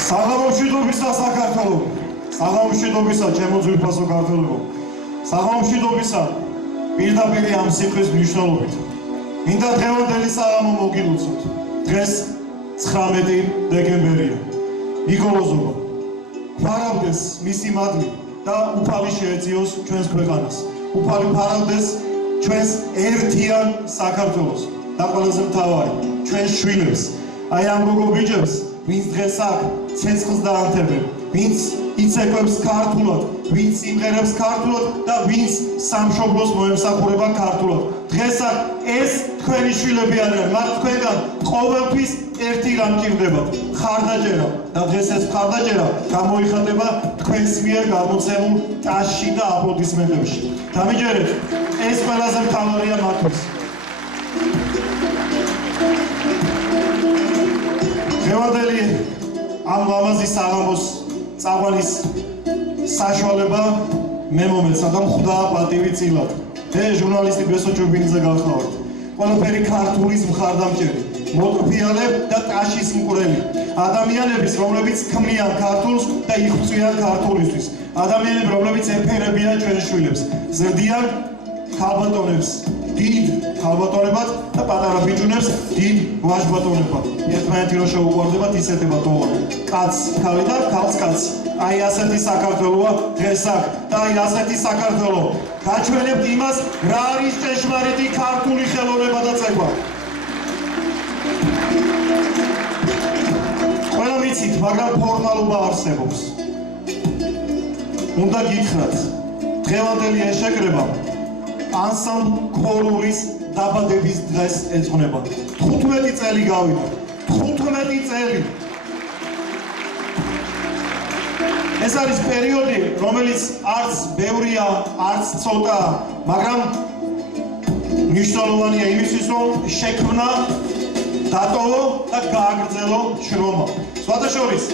საღამომშვიდობისა საქართველო, საღამომშვიდობისა ჩემო ძვირფასო ქართველებო, საღამომშვიდობისა პირდაპირ ამ სიტყვის მნიშვნელობით. მინდა დღევანდელი საღამო მოგილოცოთ. დღეს 19 დეკემბერია. იგოროზობა. ფარავდეს მისი მადლი და უფალი შეეწიოს ჩვენს ქვეყანას. უფალი ფარავდეს ჩვენს ერთიან საქართველოს და ყველაზე მთავარი, ჩვენს შვილებს. აი ამ გოგო ბიჭებს, ვინც დღეს აქ ცეცხლს დაანთებენ, ვინც იცეკვებს ქართულად, ვინც იმღერებს ქართულად და ვინც სამშობლოს მოემსახურება ქართულად. დღეს აქ ეს თქვენი შვილები არიან, მათ თქვენგან ყოველთვის ერთი რამ გჭირდებათ, ხარდაჭერა და დღეს ეს ხარდაჭერა გამოიხატება თქვენს მიერ გამოცემულ ტაშში და აპლოდისმენტებში. დამიჯერეთ, ეს ყველაზე მთავარია მათთვის. დღევანდელი ამ ლამაზი საღამოს წაყვანის საშუალება მე მომეცა და ხვდა პატივი წილად. მე ჟურნალისტი ბესო ჭურბინიძე გავხავართ. ყველაფერი ქართულის მხარდამჭერი, მოკრფიალებ და ტაშის მკვრელი. ადამიანების, რომლებიც ქმნიან ქართულს და იხწვიან ქართულისთვის. ადამიანები, რომლებიც ეფერებიან ჩვენ შვილებს, ზრდიან ქალბატონებს, დიდ ქალბატონებად და პატარა ბიჭუნებს დიდ ვაჟბატონებად. ერთმანეთი რო შეუყვარდებათ, ისეთება თოვარი. კაც ქალი და ქალს კაცი. აი ასეთი საქართველოა დღეს აქ და აი ასეთი საქართველო. გაჩვენებთ იმას, რა არის ჭეშმარიტი ქართული ხელოვნება და წება. ყველა მიცით, მაგრამ ფორმალობა არსებობს. უნდა გითხრათ, დღევანდელი ეს შეკრება ანსამბლ ქორულის დაბადების დღეს ეძღვნება. 15 წელი გავიდა. 15 წელი. ეს არის პერიოდი, რომელიც არც ბევრია, არც ცოტაა, მაგრამ მნიშვნელოვანია იმისთვის, რომ შექმნა, დატოვო და გააგრძელო შრომა. სხვადასხვის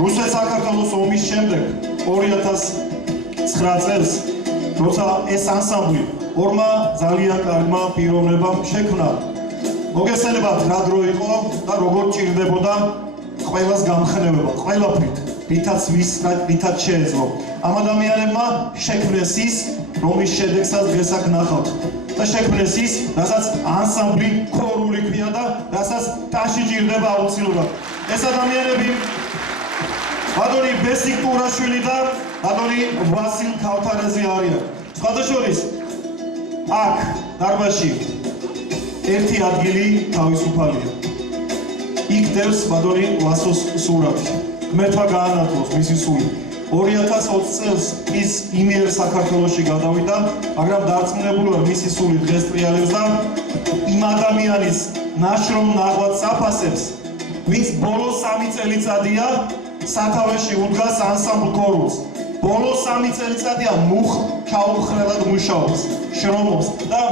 რუსეთ-საქართველოს ომის შემდეგ 2009 წელს, როცა ეს ანსამბლი ორმა ძალიან კარგმა პიროვნებამ შექმნა, მოგესალმებათ რა დრო იყო და როგორ ჭირდებოდა ყველას გამხნევება, ყველაფრით, რითაც შეეძლო. ამ ადამიანებმა შექმნეს ის, რომლის შედეგსაც დღეს აქ ნახავთ. და შექმნეს ის, რასაც ანსამბლი ქორული ქვია და რასაც ტაში ჭირდება აუცილებლად. ეს ადამიანები ბატონი ბესიკ ტურაშვილი და ბატონი ვასილ ქავთარაძე არიან. სხვადასხვის აქ დარბაზში ერთი ადგილი თავისუფალია. იქ დევს ბატონი ვასოს სურათი. ღმერთმა გაანათლოს მისი სული. 2020 წელს ის იმიერ საქართველოში გადავიდა, მაგრამ დარწმუნებული ვარ მისი სული დღეს ტრიალებს და იმ ადამიანის ნაშრომ ნაღვაწ აფასებს, ვინც ბოლო 3 წელიწადია სათავეში უდგას ანსამბლ ქორულს. ბოლო 3 წელიწადია ჩაუხრელად მუშაობს, შრომობს და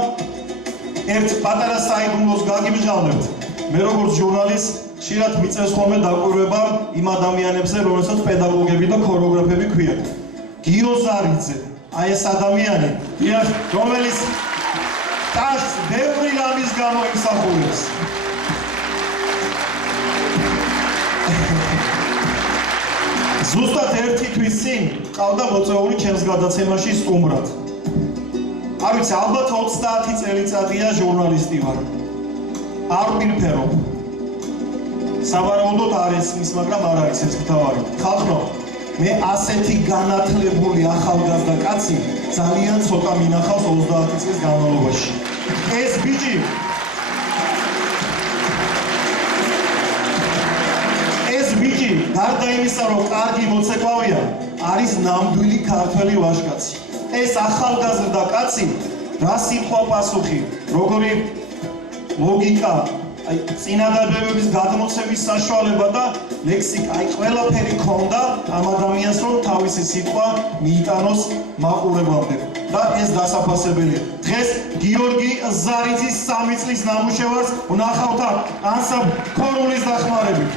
ერთ პატარა საიდუმლოს გაგიმჟღავნებთ. მე როგორც ჟურნალისტ ხშირად მიწევს ხოლმე დაკვირვება იმ ადამიანებზე, რომელსაც პედაგოგები და ქორეოგრაფები ქვიათ. გიო ზარიძე, აი ეს ადამიანი, რომელიც ტაშს ბევრი რამის გამო იმსახურებს. ზუსტად 1 თვის წინ ყავდა მოწვეული ჩემს გადაცემაში სტუმრად. არ ვიცი, ალბათ 30 წელიწადია ჟურნალისტი ვარ. არ ვფერობ. საბარაუდოდ არის ის, მაგრამ არ არის ეს მთავარი. ხალხო, მე ასეთი განათლებული ახალგაზრდა კაცი ძალიან ცოტა მინახავს 30 წლის განმავლობაში. ეს ბიჭი გარდა იმისა, რომ კარგი მოცეკვავია, არის ნამდვილი ქართველი ვაჟკაცი. ეს ახალგაზრდა კაცი რა სიტყვა პასუხი, როგორი ლოგიკა, აი წინადადებების გადმოცემის საშუალება და ლექსიკა, აი ყველაფერი ქონდა ამ ადამიანს, რომ თავისი სიტყვა მიიტანოს მაყურებამდე. და ეს დასაფასებელია. დღეს გიორგი ზარიძის 3 წლის ნამუშევარს ვნახავთ ანსამბლ ქორულის დახმარებით.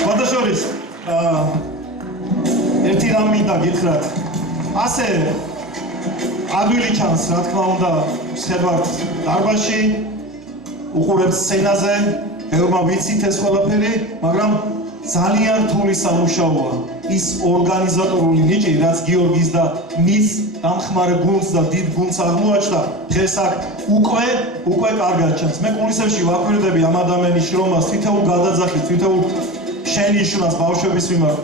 სხვადასხვის ერთი რამ მინდა გითხრათ. ასე ადვილი ჩანს, რა თქმა უნდა, შედვართ დარბაზში, უყურებთ სცენაზე, ბევრმა ვიცით ეს ყველაფერი, მაგრამ ძალიან რთული სამუშაოა ის ორგანიზატორული ნიჭი, რაც გიორგის და მის დამხმარე გუნდს და დიდ გუნდს აღმოაჩნდა, დღეს აქ უკვე კარგად ჩანს. მე კულისებში ვაკვირდები ამ ადამიანის შრომას, თითოეულ გადაძახილს, თითოეულ შენიშვნას ბავშვების მიმართ.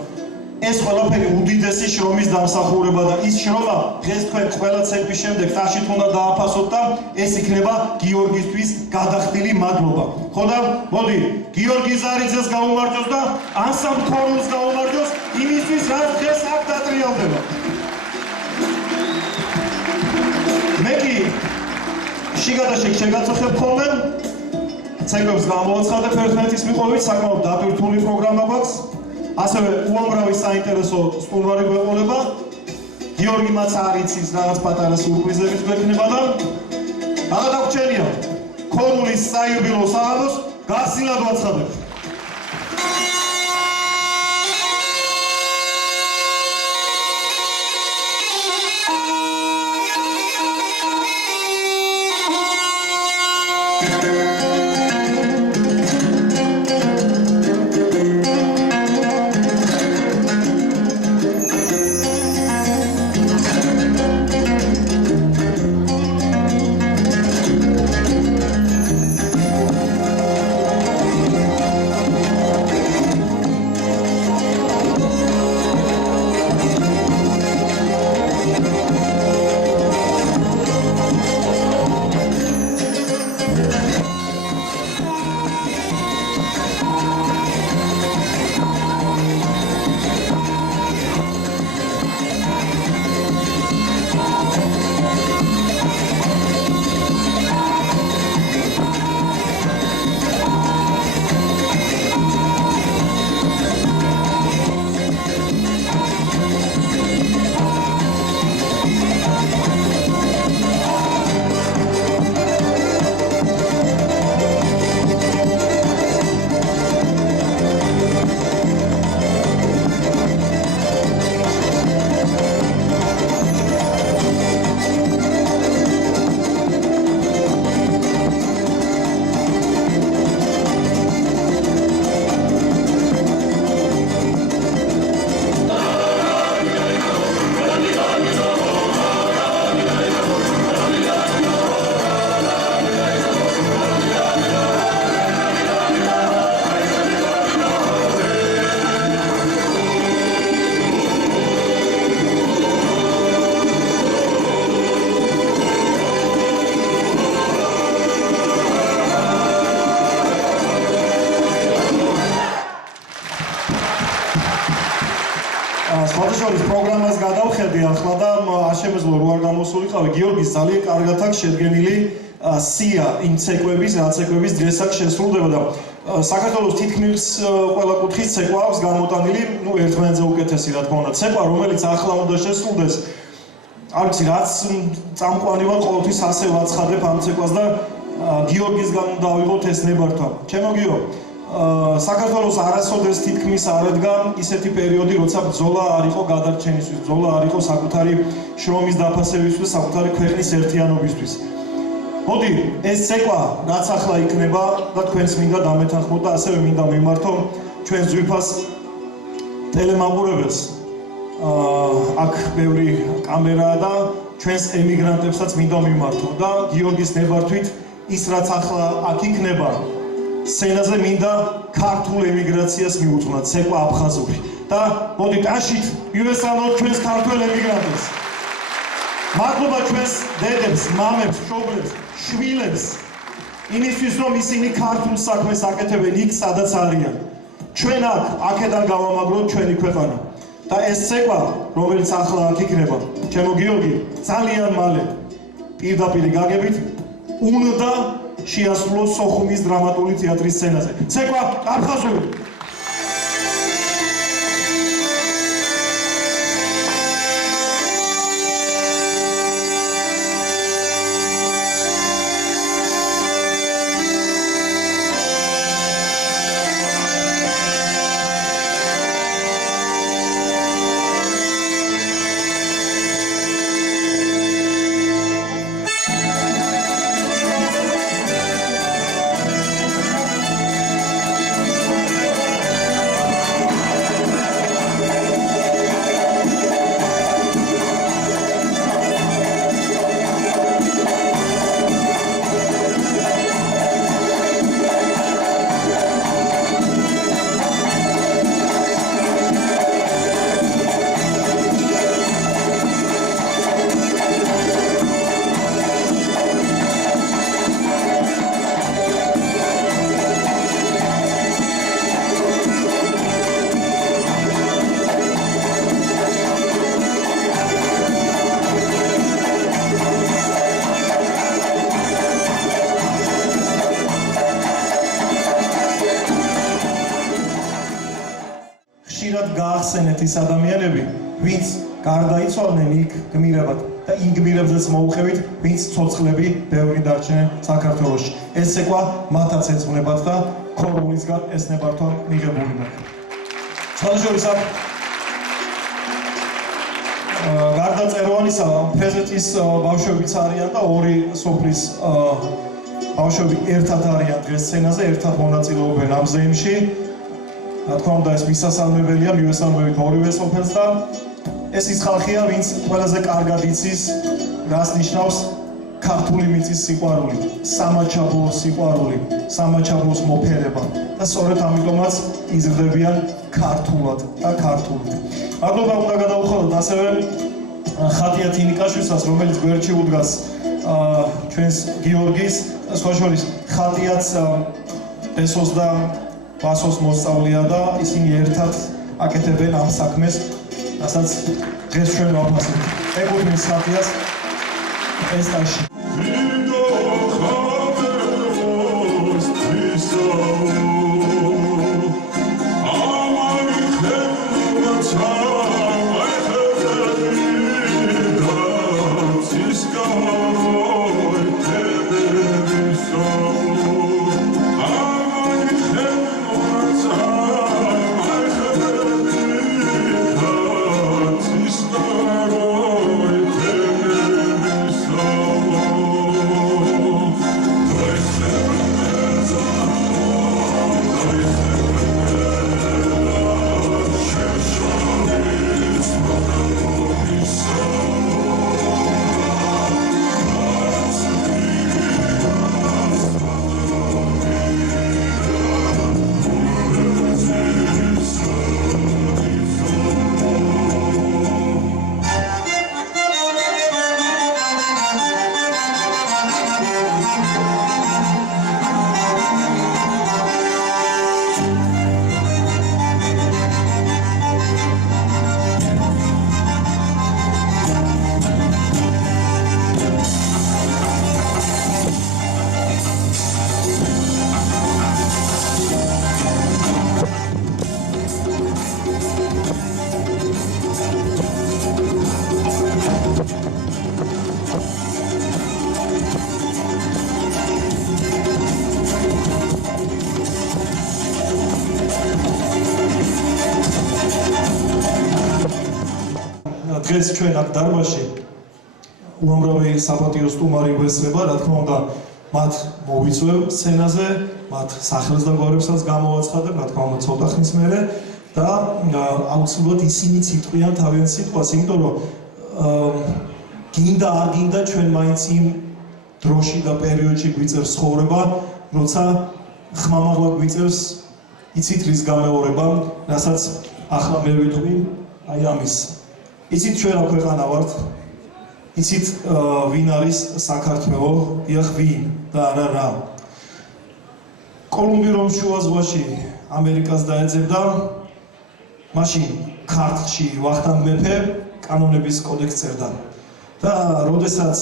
ეს ყველაფერი უდიდესი შრომის დამსახურება და ის შრომა დღეს თქვენ ყველა ცეკვის შემდეგ ტაშით უნდა დააფასოთ და ეს იქნება გიორგისთვის გადახდილი მადლობა. ხო და მოდი გიორგი ზარიძეს გაუმარჯოს და ანსამბლ ქორალს გაუმარჯოს იმისთვის, რაც დღეს აქ დატრიალდება. მე კი შიგადაშიგ შეგაწუხებ ხოლმე ცეკვებს გამოვაცხადებ ერთმანეთის მიყოლებით, საკმაოდ დატვირთული პროგრამა გვაქვს. ასევე უამრავი საინტერესო სტუმარი გვეყოლება. გიორგი მას არ იცის, რაღაც პატარა სიურპრიზებიც გვექნება და გადაგვრჩენია ქორულის საიუბილეო სააბოს გასილად ვაცხადებ. სხვადასხვა პროგრამას გადავხედე ახლა და არ შემეძლო რო არ გამოსულიყავი. გიორგის ძალიან კარგად აქვს შედგენილი სია იმ ცეკვების, რა ცეკვების დღეს აქ შესრულდება და საქართველოს თითქმის ყველა კუთხის ცეკვა აქვს გამოტანილი, ერთმანეთზე უკეთესი რა თქმა უნდა. ცეკვა, რომელიც ახლა უნდა შესრულდეს, არ ვიცი, რაც წამყვანი ვარ, ყოველთვის ასე ვაცხადებ ამ ცეკვას და გიორგისგან უნდა ავიღოთ ეს ნებართვა. ჩემო გიო, საქართველოს არასოდეს თითქმის არ ედგა ისეთი პერიოდი, როცა ბრძოლა არ იყო გადარჩენისთვის, ბრძოლა არ იყო საკუთარი შრომის დაფასებისთვის, საკუთარი ქვეყნის ერთიანობისთვის. მოდი, ეს ცეკვა, რაც ახლა იქნება და თქვენს მინდა დამეთანხმოთ და ასევე მინდა მიმართო ჩვენს ძვირფას ტელემაყურებელს. აქ ბევრი კამერაა და ჩვენს ემიგრანტებსაც მინდა მიმართო და გიორგის ნებართვით ის რაც ახლა აქ იქნება სცენაზე მინდა ქართულ ემიგრაციას მიუძღვნათ, ცეკვა აფხაზური და მოდი ტაშით მივესალმოთ ჩვენს ქართულ ემიგრანტებს. მადლობა ჩვენს დედებს, მამებს, მშობლებს, შვილებს იმისთვის რომ ისინი ქართულ საქმეს აკეთებენ იქ სადაც არიან. ჩვენ აქედან გავამაგროთ ჩვენი ქვეყანა. და ეს ცეკვა, რომელიც ახლა აქ იქნება, ჩემო გიორგი, ძალიან მალე პირდაპირ გაგებით უნდა შეასრულოს სოხუმის დრამატული თეატრის სცენაზე. ცეკვა აფხაზური. გაახსენეთ ის ადამიანები, ვინც გარდაიცვალნენ იქ გმირებად და იმ გმირებზეც მოუხევით, ვინც ცოცხლები ბევრი დარჩნენ საქართველოში. ეს ცეკვა მათაც ეძღვნებათ და ქორწილისგან ესნებართვან მიღებული მაქვს. სხვადასხვა გარდა წეროვანისა, ფრეზეთის ბავშვებიც არიან და ორი სოფლის ბავშვები ერთად არიან დღეს სცენაზე, ერთად მონაწილეობენ ამ ზეიმში. რა თქმა უნდა, ეს მისასალმებელია, მივესალმებით ორივე სოფელს და ეს ის ხალხია, ვინც ყველაზე კარგად იცის, რას ნიშნავს ქართული მიწის სიყვარული, სამაჩაბლოს სიყვარული, სამაჩაბლოს მოფერება და სწორედ ამიტომაც იზრდებიან ქართულად და ქართულად. მადლობა უნდა გადავუხადოთ ასევე ხატია თინიკაშვილსაც, რომელიც გვერდში უდგას ჩვენს გიორგის, სხვა შორის ხატიაც ესოს და ბასოს მოსწავლეა და ისინი ერთად აკეთებენ ამ საქმეს, რასაც დღეს ჩვენ ვაფასებთ. ეკუთვნის ხატიას ეს ტაში. დღეს ჩვენ აქ დარბაზში უამრავი საპატიო სტუმარი გვესწრება, რა თქმა უნდა, მათ მოვიწვევ სცენაზე, მათ სახელს და გვარებსაც გამოვაცხადებ, რა თქმა უნდა, ცოტა ხნის მერე და აუცილებლად ისინიც იტყვიან თავიანთ სიტყვას, იმიტომ რომ გინდა არ გინდა ჩვენ მაინც იმ დროში და პერიოდში გვიწევს ცხოვრება, როცა ხმამაღლა გვიწევს იცით რის გამეორება, რასაც ახლა მე ვიტყვი, აი ამის. იცით ჩვენ რა ქვეყანა ვართ? იცით ვინ არის საქართველო? დიახ, ვინ და არა რა. კოლუმბი რომ შუა ზღვაში ამერიკას დაეძებდა, მაშინ ქართლში ვახტანგ მეფე კანონების კოდექსს წერდა. და როდესაც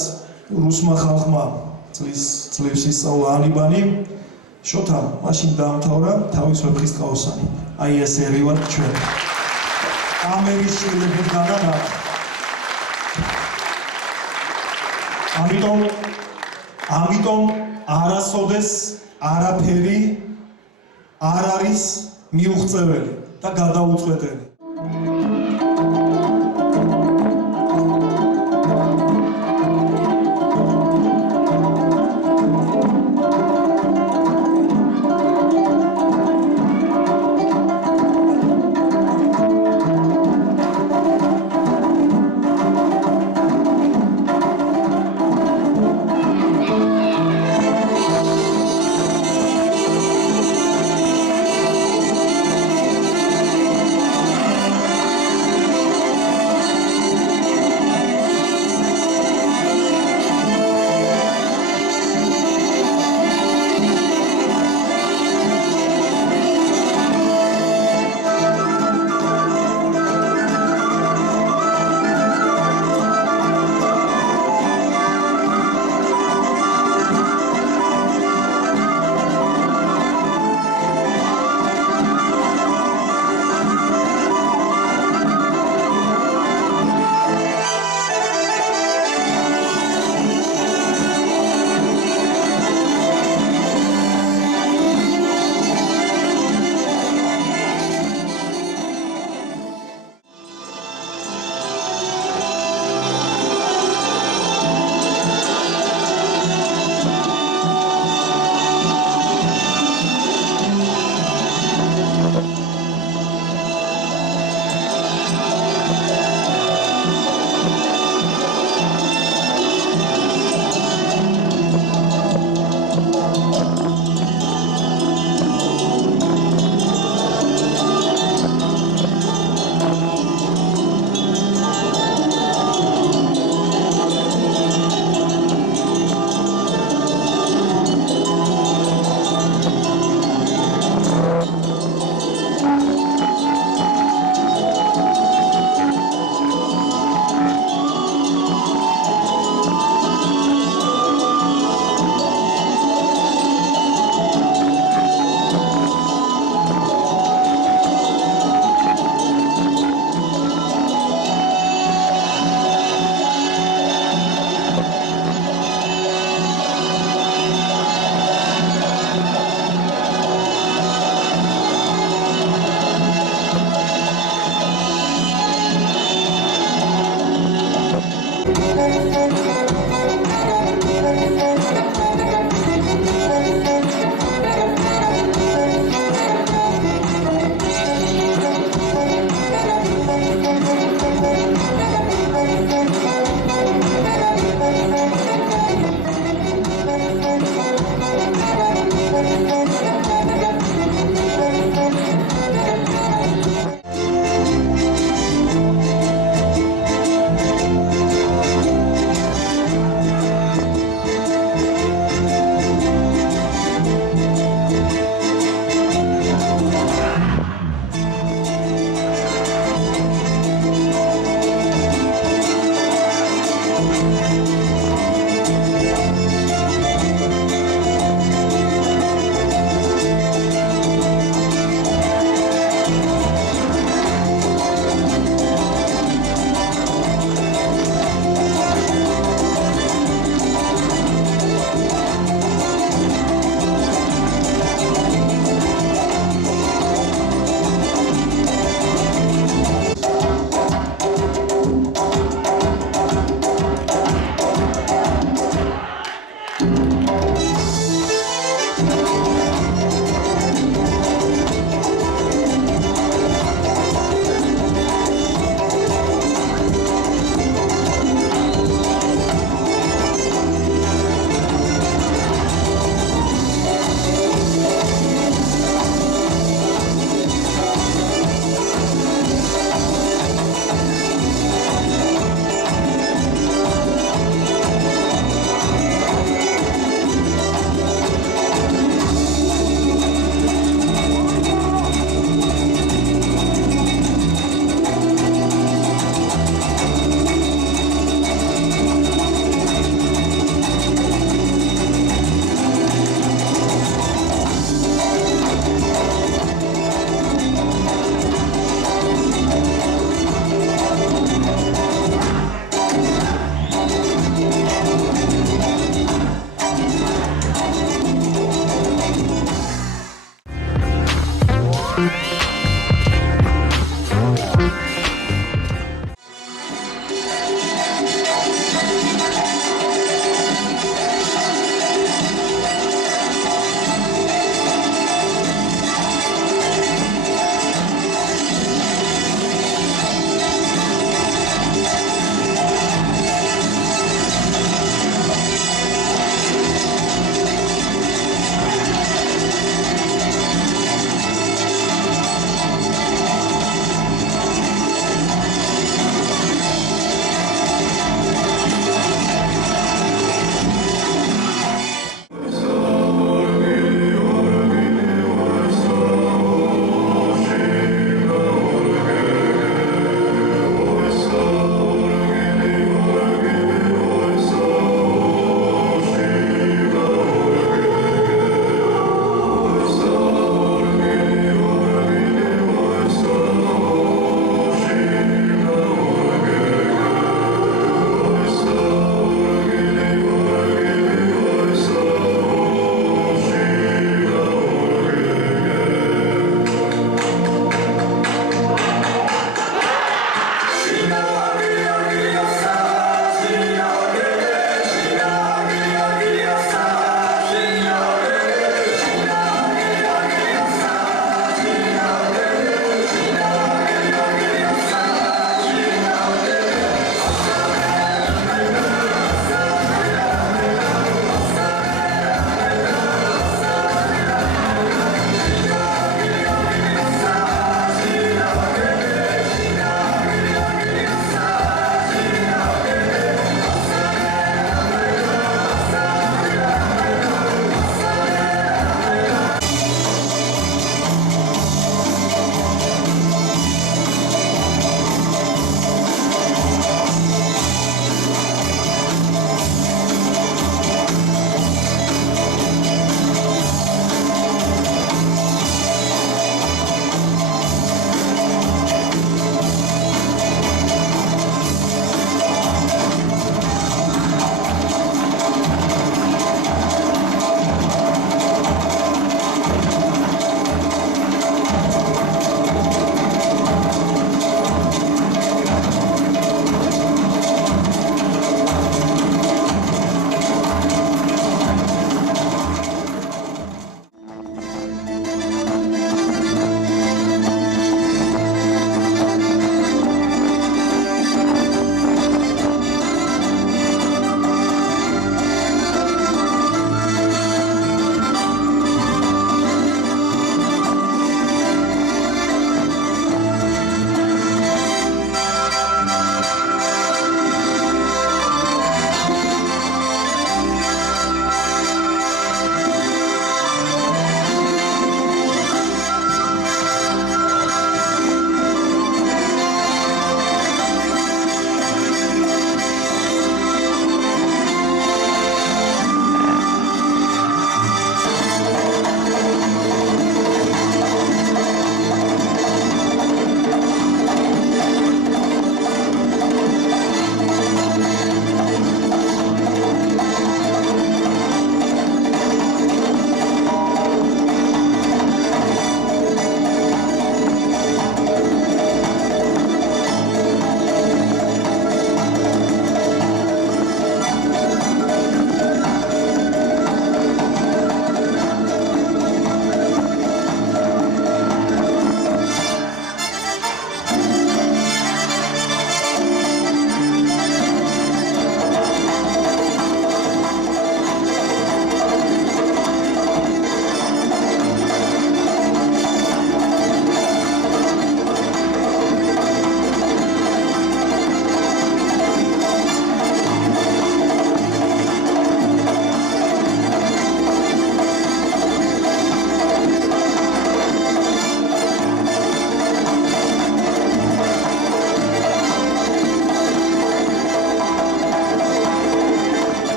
რუსმა ხალხმა წლებს ისწავლა ანიბანი, შოთამ მაშინ დაამთავრა თავის ვეფხისტყაოსანი. აი ეს ერივად ჩვენ. ამერის შვილები განანა. ამიტომ არასოდეს არაფერი არ არის მიუღწეველი და გადაუწყვეტელი.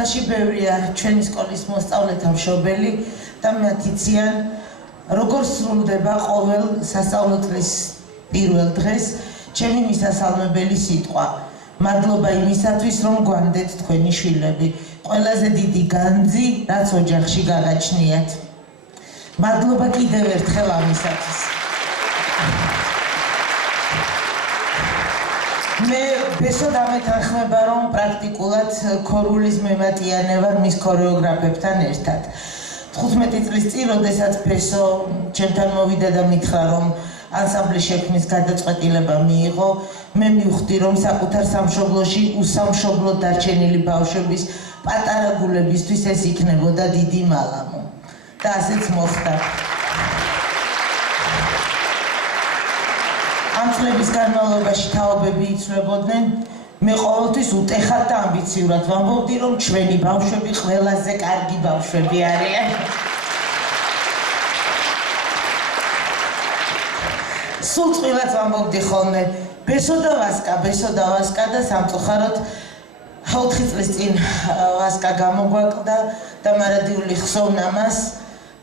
ხმებაში ბევრია ჩვენი სკოლის მოსწავლეთა მშობელი და მათ იციან როგორ სრულდება ყოველ სასწავლო წლის პირველ დღეს ჩემი მისასალმებელი სიტყვა. მადლობა იმისათვის, რომ გვამდეთ თქვენი შვილები. ყველაზე დიდი განძი, რაც ოჯახში გაგაჩნიათ. მადლობა კიდევ ერთხელ ამისათვის. მე ბესოდ ამეთანხმება, რომ პრაქტიკულად ქორულის მემატიანე ვარ მის ქორეოგრაფებთან ერთად. 15 წლის წინ, როდესაც ბესო ჩემთან მოვიდა და მითხრა, რომ ანსამბლის შექმნის გადაწყვეტილება მიიღო, მე მივხვდი, რომ საკუთარ სამშობლოში უსამშობლოდ დარჩენილი ბავშვების პატარა გულებისთვის ეს იქნებოდა დიდი მალამო. და ასეც მოხდა. ამ წლების განმავლობაში თაობები იცვლებოდნენ, მე ყოველთვის უტეხად და ამბიციურად ვამბობდი, რომ ჩვენი ბავშვები ყველაზე კარგი ბავშვები არიან. სულ წყვილად ვამბობდი ხოლმე, ბესო და ვასკა და სამწუხაროდ 4 წლის წინ ვასკა გამოგვაკლდა და მარადიული ხსოვნა მას,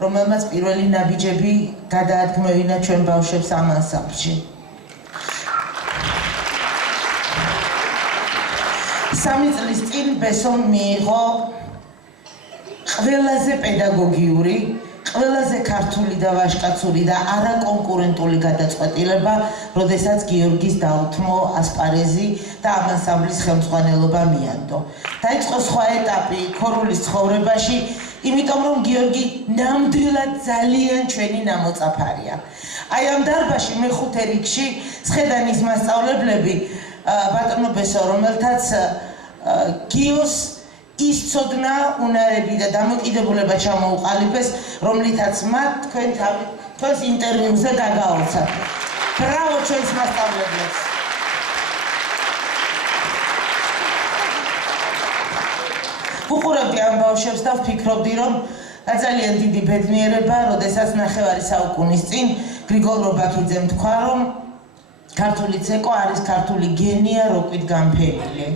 რომელმაც პირველი ნაბიჯები გადაადგმევინა ჩვენ ბავშვებს ამ ანსამბლში. 3 წლის წინ ბესომ მიიღო ყველაზე პედაგოგიური, ყველაზე ქართული და ვაჟკაცური და არაკონკურენტული გადაწყვეტილება, როდესაც გიორგის დაუთმო ასპარეზი და ამ ანსამბლის ხელმძღვანელობა მიანდო. დაიწყო სხვა ეტაპი ქორულის ცხოვრებაში, იმიტომ რომ გიორგი ნამდვილად ძალიან ჩვენი ნამოწაფარია. აი ამ დარბაზში მეხუთე რიგში სხედანის მასწავლებლები ბატონო ბესო, რომელთაც გიოს ის ცოდნა, უნარები და დამოკიდებულება ჩამოუყალიბეს, რომლითაც მათ თქვენს ინტერვიუზე გაგაოცათ. ბრავო ჩვენს მასწავლებლებს. ვუყურებდი ამ ბავშვებს და ვფიქრობდი, რომ ძალიან დიდი ბედნიერება, როდესაც 9 საუკუნის წინ გრიგოლ რობაქიძემ თქვა, რომ ქართული ცეკვა არის ქართული გენია როკვით განფენილი.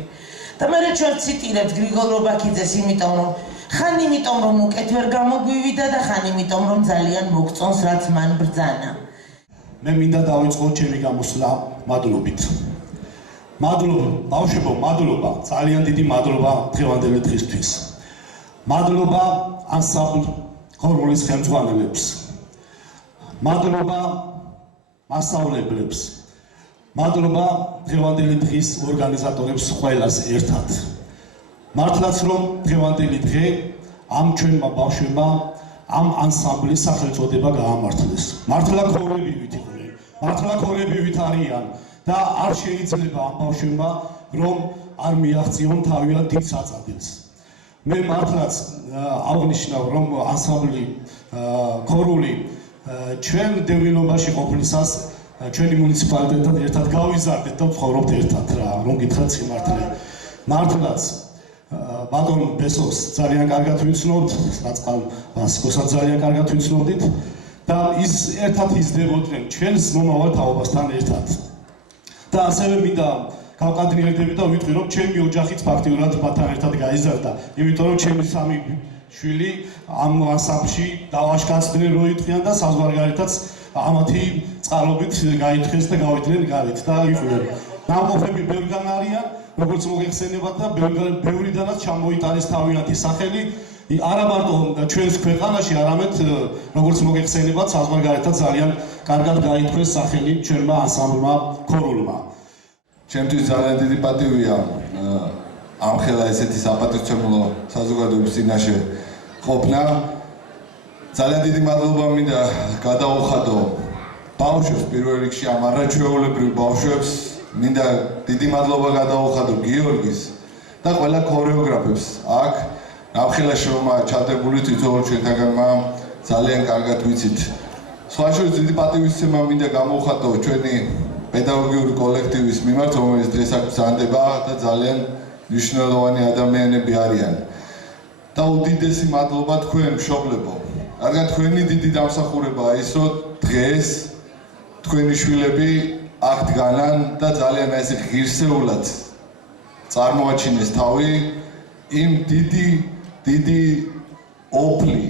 და მე ჩვენ ციტირებთ გრიგოლ რობაქიძეს, ხან იმიტომ რომ უკეთ ვერ გამოგვივიდა და ხან იმიტომ რომ ძალიან მოგწონს რაც მან ბრძანა. მე მინდა დავიწყო ჩემი გამოსვლა მადლობით. მადლობა, ბავშვებო, მადლობა, ძალიან დიდი მადლობა დღევანდელი დღისთვის. მადლობა ანსამბლ ქორულის ხელმძღვანელებს. მადლობა მასწავლებლებს. მადლობა დღევანდელი დღის ორგანიზატორებს ყველას ერთად. მართლაც რომ დღევანდელი დღე ამ ჩვენმა ბავშვებმა ამ ანსამბლის სახელწოდება გაამართლეს. მართლა ქორებივით იყვნენ, მართლა ქორებივით არიან და არ შეიძლება ამ ბავშვებმა რომ არ მიაღწიონ თავიანთ დიდ საწადეს. მე მართლაც აღნიშნავ რომ ანსამბლი ქორული ჩვენ დევნილობაში ყოფნისას ჩვენი მუნიციპალიტეტთან ერთად გავიზარდეთ და ვცხოვრობთ ერთად რა, რომ გითხრათ სიმართლე. მართლაც ბატონ ბესოს ძალიან კარგად ვიცნობთ, რაწყალ ვასკოსაც ძალიან კარგად ვიცნობდით და ის ერთად იზრდებოდნენ ჩვენს მომავალ თაობასთან ერთად. და ასევე მინდა გავყადნიერდები და ვიტყვი, რომ ჩემი ოჯახიც ფაქტიურად მათთან ერთად გაიზარდა, იმიტომ რომ ჩემი 3 შვილი ამ ანსამბლში დავაშკაცდნენ როიტყვიან და საზღვარგარეთაც ამათი წყალობით გაითხრეს და გავიდნენ გარეთ და იყვნენ. ნამყოფები ბევრგან არიან, როგორც მოგეხსენებათ და ბევრიდანაც ჩამოიტანეს თავიანთი სახელი, არა მარტო ჩვენს ქვეყანაში, არამედ როგორც მოგეხსენებათ, საზღვარგარეთაც ძალიან კარგად გაითქვეს სახელი ჩვენმა ანსამბლმა ქორულმა. ჩემთვის ძალიან დიდი პატივია ამხელა ესეთი საპატივცემულო საზოგადოების წინაშე ყოფნა. ძალიან დიდი მადლობა მინდა გადაუხადო ბავშვებს, პირველ რიგში ამ არაჩვეულებრივ ბავშვებს, მინდა დიდი მადლობა გადაუხადო გიორგის და ყველა ქორეოგრაფებს. აქ ამხელა შრომა ჩადებული თითოეულ ჩვენთაგანმა ძალიან კარგად ვიცით. სხვა შორის დიდი პატივისცემა მინდა გამოუხადო ჩვენი პედაგოგიური კოლექტივის მიმართ, რომელიც დღეს აქ ბრძანდება და ძალიან მნიშვნელოვანი ადამიანები არიან. და უდიდესი მადლობა თქვენ მშობლებო. რადგან თქვენი დიდი დამსახურებაა ის, რომ დღეს თქვენი შვილები აქ დგანან და ძალიან ესე ღირსეულად წარმოაჩინეს თავი იმ დიდი ოფლი,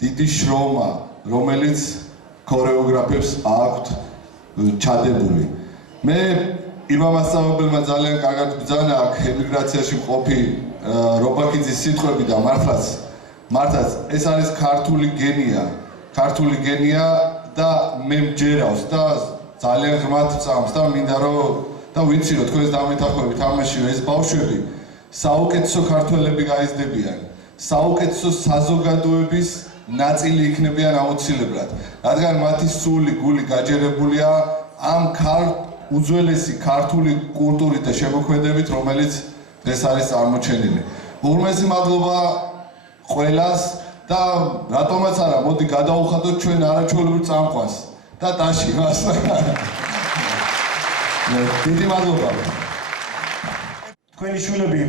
დიდი შრომა, რომელიც ქორეოგრაფებს აქვთ ჩადებული. მე იმ მასწავლებელმა ძალიან კარგად ბრძანა აქ ემიგრაციაში მყოფი რობაქიძის სიტყვები და მართლაც ეს არის ქართული გენია და მე მჯერავს და ძალიან ღრმად წამს და მინდა რომ და ვიცი რომ თქვენს დამეთანხმებით ამაში ეს ბავშვები საუკეთესო ქართველები გაიზრდებიან, საუკეთესო საზოგადოების ნაწილი იქნებიან აუცილებლად, რადგან მათი სული, გული გაჯერებულია ამ უძველესი ქართული კულტურით და შემოქმედებით, რომელიც დღეს არის წარმოჩენილი. უღრმესი მადლობა ყველას და რატომაც არა, მოდი გადავუხადოთ ჩვენ არაჩვეულებრივ წამყვანს და ტაში მას. დიდი მადლობა. თქვენი შვილები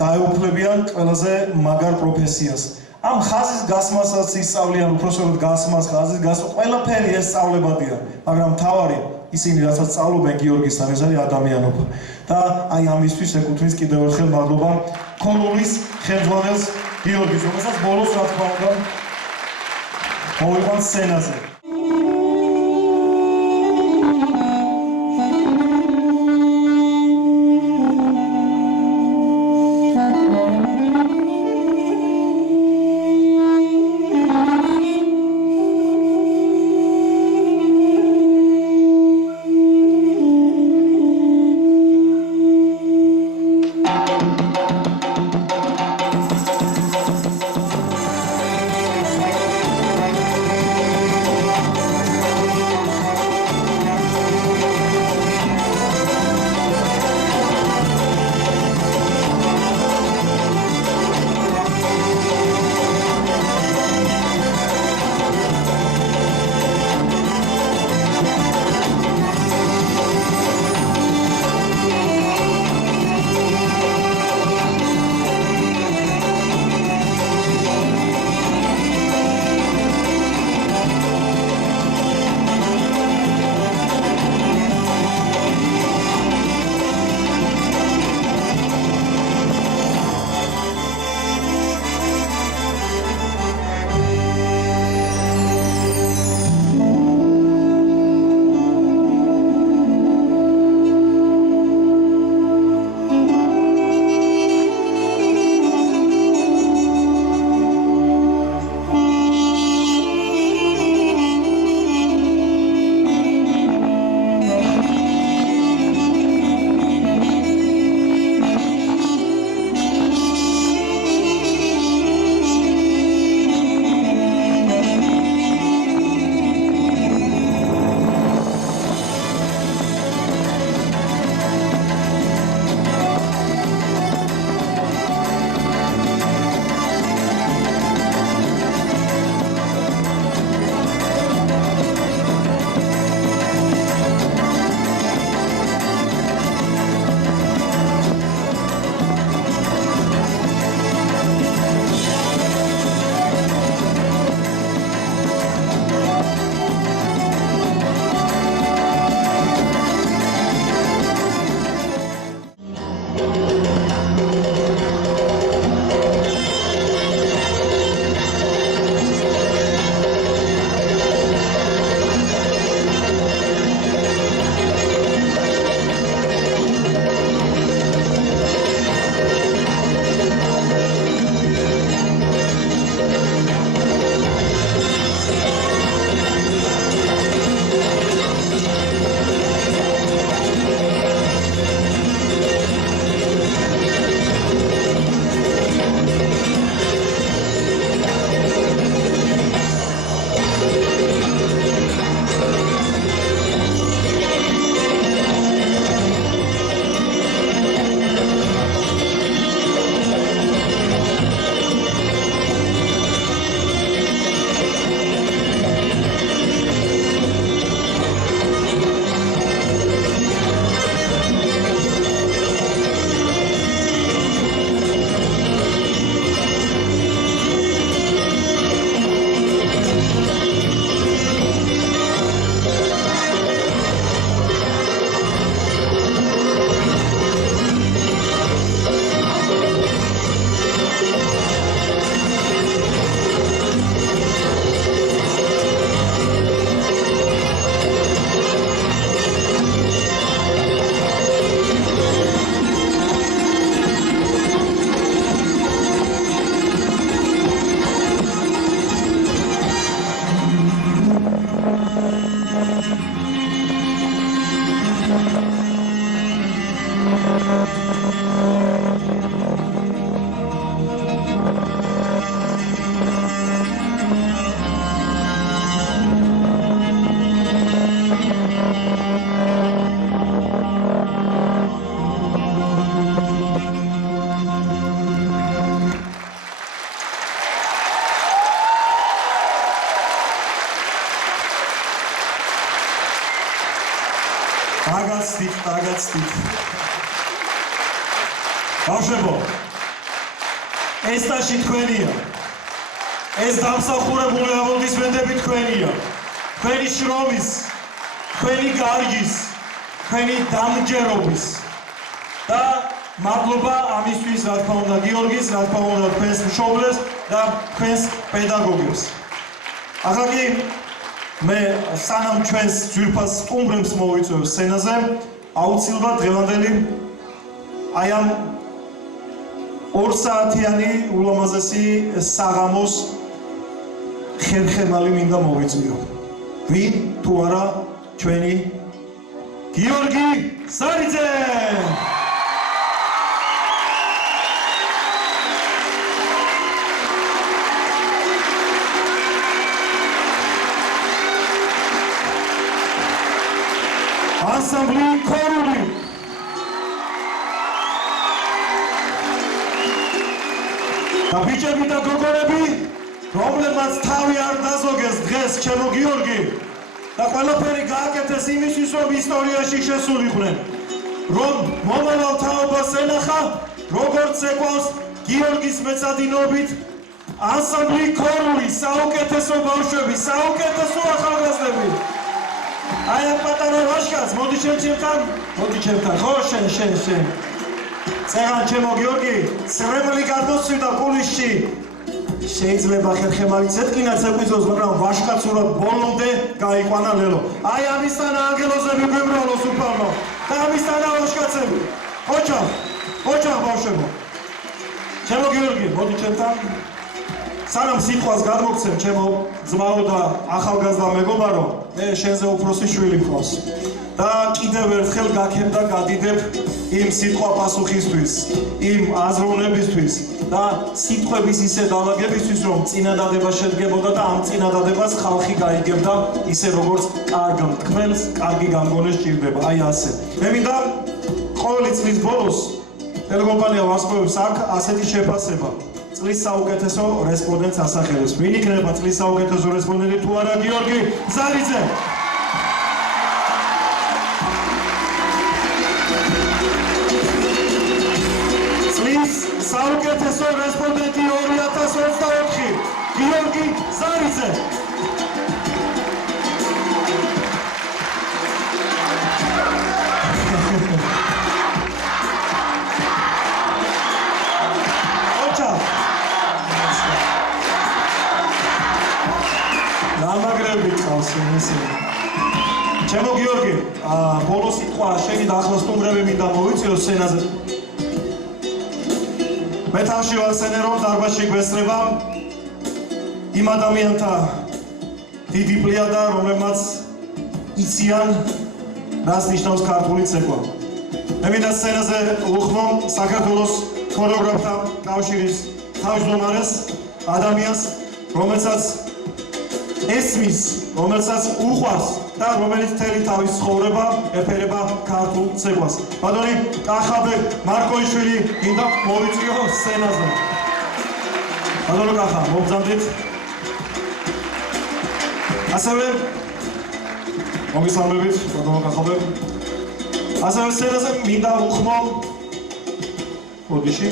დაეუფლებიან ყველაზე მაგარ პროფესიას. ამ ხაზის გასმასაც ისწავლიან, უпроსტოდ გასმას, ხაზის გასმა, ყველაფერი ეს სწავლებადია, მაგრამ თავარი ისინი რასაც სწავლობენ გიორგისთან, ეს არის ადამიანობა. და აი ამისთვის ეკუთვნის კიდევ ერთხელ მადლობა ქორულის ხელმძღვანელს გიორგის, რომელსაც ბოლოს რა თქმა უნდა მოვიყვანს სცენაზე. დაგაცდით. ბავშვებო, ეს ტაში თქვენია. ეს დამსახურებული აპლოდისმენტები თქვენია. თქვენი შრომის, თქვენი გარგის, თქვენი დამჯერობის. და მადლობა ამისთვის, რა თქმა უნდა, გიორგის, რა თქმა უნდა, თქვენს მშობლებს და თქვენს პედაგოგებს. ახლა კი მე სანამ ჩვენს ძვირფას სტუმრებს მოვიწვევ სცენაზე, აუცილებლად დღევანდელი აი ამ 2 საათიანი ულამაზესი საღამოს ხერხემალი მინდა მოვიწვიო. ვინ თუ არა ჩვენი გიორგი ზარიძე. Ansambli Koruli. და ბიჭები და გოგონები, რომლებმაც თავი არ დაზოგეს დღეს ჩემო გიორგი და ყველაფერი გააკეთეს იმისთვის, რომ ისტორიაში შესულიყვნენ, რომ მომავალ თაობას ენახა, როგორც ეკვავს გიორგის მეცადინობით, ანსამბლი ქორული, საუკეთესო ბავშვები, საუკეთესო ახალგაზრდები. აი ამ პატარა ვაშკაც, მოდი ჩემთან, ხო, შენ. წეგან ჩემო გიორგი, სრემლი გადმოსვიდა კულისში. შეიძლება ხერხემალიც ეთკინაც ეკვიზოს, მაგრამ ვაშკაცურად ბოლომდე გაიყვანა ლელო. აი ამისთან ანგელოზები გვიმრავლოს უფალმა. და ამისთან ვაშკაცები. ოჩა ბავშვებო. ჩემო გიორგი, მოდი ჩემთან. სანამ სიტყვას გადმოგცემ ჩემო ძმაო და ახალგაზრდა მეგობარო, მე შენზე უფროსი შვილი მყავს. და კიდევ ერთხელ გაქებ და გადიდებ იმ სიტყვა პასუხისთვის, იმ აზროვნებისთვის და სიტყვების ისე დაალაგებისთვის, რომ წინადადება შედგებოდა და ამ წინადადებას ხალხი გაიგებდა ისე როგორც კარგ მტკბელს კარგი გამგონე სჭირდება. აი ასე. მე მინდა ყოველი წლის ბოლოს ტელეკომპანია ვარსკვლავებს აქვს ასეთი შეფასება. წლის საუკეთესო რესპონდენტს ასახელებს. ვინ იქნება წლის საუკეთესო რესპონდენტი თუ არა გიორგი ზარიძე? წლის საუკეთესო რესპონდენტი 2024 გიორგი ზარიძე. ჩემო გიორგი, ბოლო სიტყვა შენი და ახლა სტუმრები მინდა მოვიწიო სცენაზე. მე თავში ვახსენე, რომ დარბაზში გვესწრება იმ ადამიანთა დიდი პლიადა, რომლებმაც იციან, რას ნიშნავს ქართული ცეკვა. მე მინდა სცენაზე უხმო საქართველოს ქორეოგრაფთა კავშირის თავმჯდომარეს ადამიანს, რომელსაც ესმის, რომელსაც უყვარს და რომელიც მთელი თავის ცხოვრება ეფერება ქართულ ცეკვას. ბატონი კახაბე მარკოიშვილი მინდა მოვიწიო სცენაზე. ბატონო კახა, მოგზავნით. ასევე მოგესალმებით, ბატონო კახაბე. ასევე სცენაზე მინდა უხმო ოდიში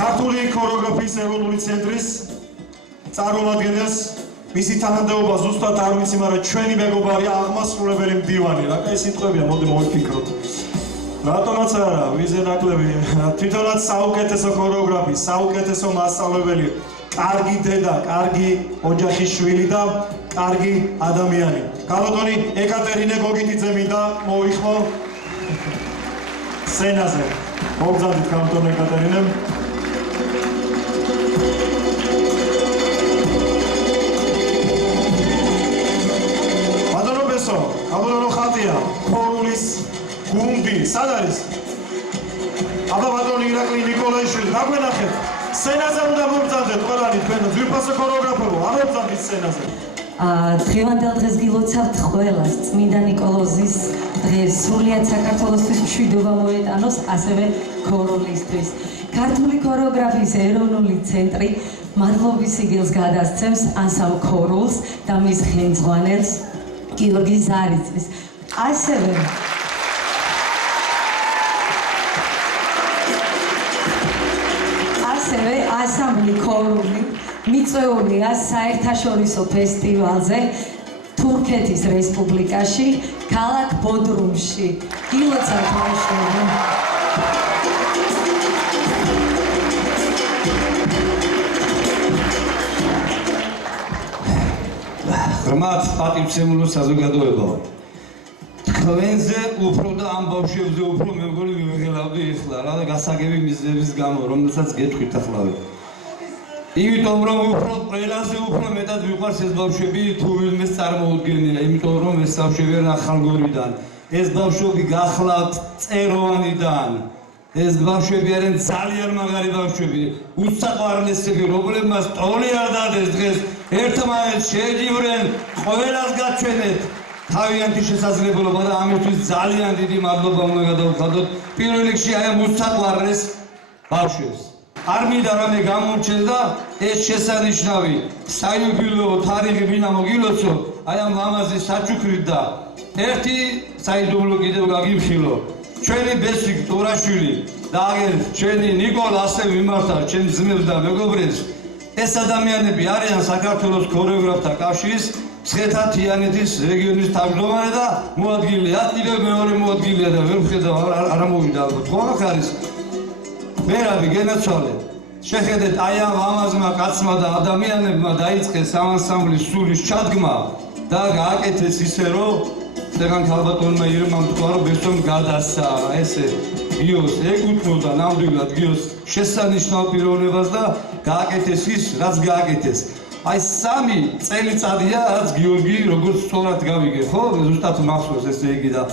ქართული ქორეოგრაფიის ეროვნული ცენტრის წარმომადგენელს, მისი თანამდებობა ზუსტად არ ვიცი, მაგრამ ჩვენი მეგობარი აღმასრულებელი მდივანი, რა კაი სიტყვებია, მოდი მოვიფიქროთ. რატომაც არა, ვიზე ნაკლები, თვითონაც საუკეთესო ქორეოგრაფი, საუკეთესო მასწავლებელი, კარგი დედა, კარგი ოჯახის შვილი და კარგი ადამიანი. გალოტონი ეკატერინე გოგიტიძე მინდა მოიხმო სცენაზე. მოგზავნით გალოტონი ეკატერინე. მოგესალმებო. აბა ხალხია, ხორულის გუნდი, სად არის? აბა ბატონი ირაკლი ნიკოლაიშვილი, დაგვენახეთ. სცენაზე უნდა მობრძანდეთ ყველანი თქვენ ძვირფასო ქორეოგრაფებო, ამობრძანდით სცენაზე. დღევანდელ დღეს გილოცავთ ყველას წმინდა ნიკოლოზის დღეს სრულიად საქართველოსთვის მშვიდობა მოეტანოს ასევე ქოროლისთვის. ქართული ქორეოგრაფიის ეროვნული ცენტრი მადლობის სიგელს გადასცემს ანსამბლ ქოროლს და მის ხელმძღვანელს გიორგი ზარიძეს. ასევე ანსამბლი ქოროლი მიწვეულია საერთაშორისო ფესტივალზე თურქეთის რესპუბლიკაში, ქალაქ ბოდრუმში. გილოცავთ ბავშვები. ღრმად პატივცემულო საზოგადოებაო. თქვენზე უფრო და ამ ბავშვებზე უფრო მე მგონი მივიღებდი ახლა რა და გასაგები მიზნების გამო, რომელსაც გეტყვით ახლავე. იმიტომ რომ უფრო ყველაზე უფრო მეტად მიყვარს ეს ბავშვები თუ ვინმეს წარმოუდგენია, იმიტომ რომ ეს ბავშვები არიან ახალგორიდან, ეს ბავშვები გახლავთ წეროვანიდან, ეს ბავშვები არიან ძალიან მაგარი ბავშვები, უსაყვარლესები, რომლებმაც ტოლი არ დადეს დღეს ერთმანეთს შეეჯიბრნენ, ყველას გაჩვენეთ თავიანთი შესაძლებლობა და ამისთვის ძალიან დიდი მადლობა უნდა გადავხადოთ პირველ რიგში აი ამ უსაყვარლეს ბავშვებს. არ მინდა რამე გამორჩეს და ეს შესანიშნავი საიუბილეო თარიღი მინდა მოგილოცო აი ამ ლამაზი საჩუქრით და ერთი საიდუმლო კიდევ გაგიმხილო ჩვენი ბესიკ ტურაშვილი და აგერ ჩვენი ნიკოლა ასევე მიმართავ ჩემს ძმებს და მეგობრებს ეს ადამიანები არიან საქართველოს ქორეოგრაფთა კავშირის მცხეთა-თიანეთის რეგიონის თავმჯდომარე და მოადგილე კიდევ მეორე მოადგილეა და ვერ ვხედავ არ მოვიდა ალბათ ხო აქ არის ვერავი გენაცვალე შეხედეთ აი ამ ლამაზმა კაცმა და ადამიანებმა დაიწყეს ამ ანსამბლის სულის ჩადგმა და გააკეთეს ისე რომ წეგან ქალბატონმა ირმამ თქვა რომ ბესტომ გადასცა ესე გიოს ეკუთვნოდა ნამდვილად გიოს შესანიშნავ პიროვნებას და გააკეთეს ის რაც გააკეთეს აი სამი წელიწადია რაც გიორგი როგორც სწორად გავიგე ხო ზუსტად მახსოვს ესე იგი და